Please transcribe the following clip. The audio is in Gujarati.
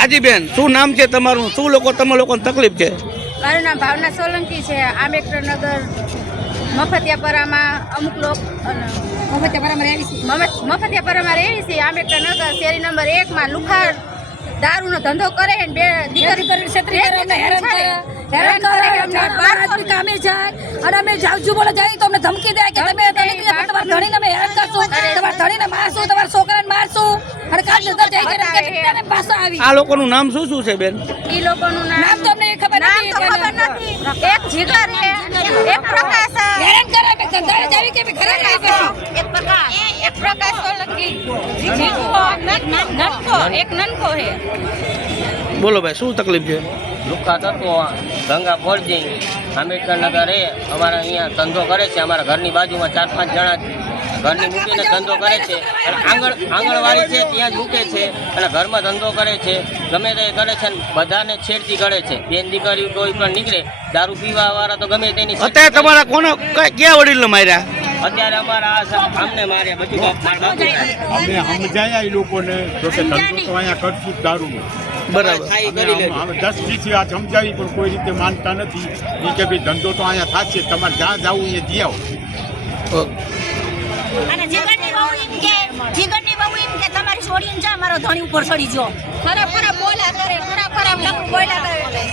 હાજી બેન, શું નામ છે તમારું? શું તમે લોકોને તકલીફ છે? મારું નામ ભાવના સોલંકી છે. આંબેડકરનગર મફતિયાપરામાં અમુક લોકો મફતિયાપરામાં રહી છે. આંબેડકરનગર શેરી નંબર 1 માં લુખાર દારૂનો ધંધો કરે ને બે દીકરી કામે જાય અને અમે જાવજુ બોલે જાય તો અમને ધમકી દે કે તમે તમારા ધણીને અમે હેરાન કરશું, તમારા ધણીને મારશું, તમારા છોકરાને મારશું અને કાલ નજર જાય છે પાછા આવી. આ લોકોનું નામ શું છે બેન? ઈ લોકોનું નામ તો અમને ખબર નથી. એક જીગર છે, એક પ્રકાશ હેરાન કરે કે ધંધાએ જાવી કે ખરાબ આવી એક પ્રકાશ સોલંકી એક નનકો હે. બોલો ભાઈ, શું તકલીફ છે? લુખા તત્વો ગંગા ફોરજી આંબેડકરનગર અમારા અહીંયા ધંધો કરે છે. અમારા ઘરની બાજુમાં 4-5 જણા ઘરની મૂકીને ધંધો કરે છે અને આંગણવાડી છે ત્યાં જ મૂકે છે અને ઘરમાં ધંધો કરે છે. ગમે તે કરે છે અને બધાને છેડતી કરે છે. બેન દીકરીઓ કોઈ પણ નીકળે દારૂ પીવા વાળા તો ગમે તેની. અત્યારે તમારા કોને ક્યાં વડીલને માર્યા? અત્યારે અમારા આમને માર્યા બધું. અમે સમજાયા એ લોકોને તો કે ધંધો તો અહીંયા કરશું દારૂનો. બરાબર. અમે 10-20 વાત સમજાવી પણ કોઈ રીતે માનતા નથી. એ કે ભાઈ ધંધો તો અહીંયા થશે, તમારે જ્યાં જવું અહીંયા જઈ આવો. અને જીગરની બહુ એમ કે તમારી છોડીને જા મારો ધણી ઉપર ચડી જો. ખરાબ બોલા કરે, ખરાબ બોલા કરે.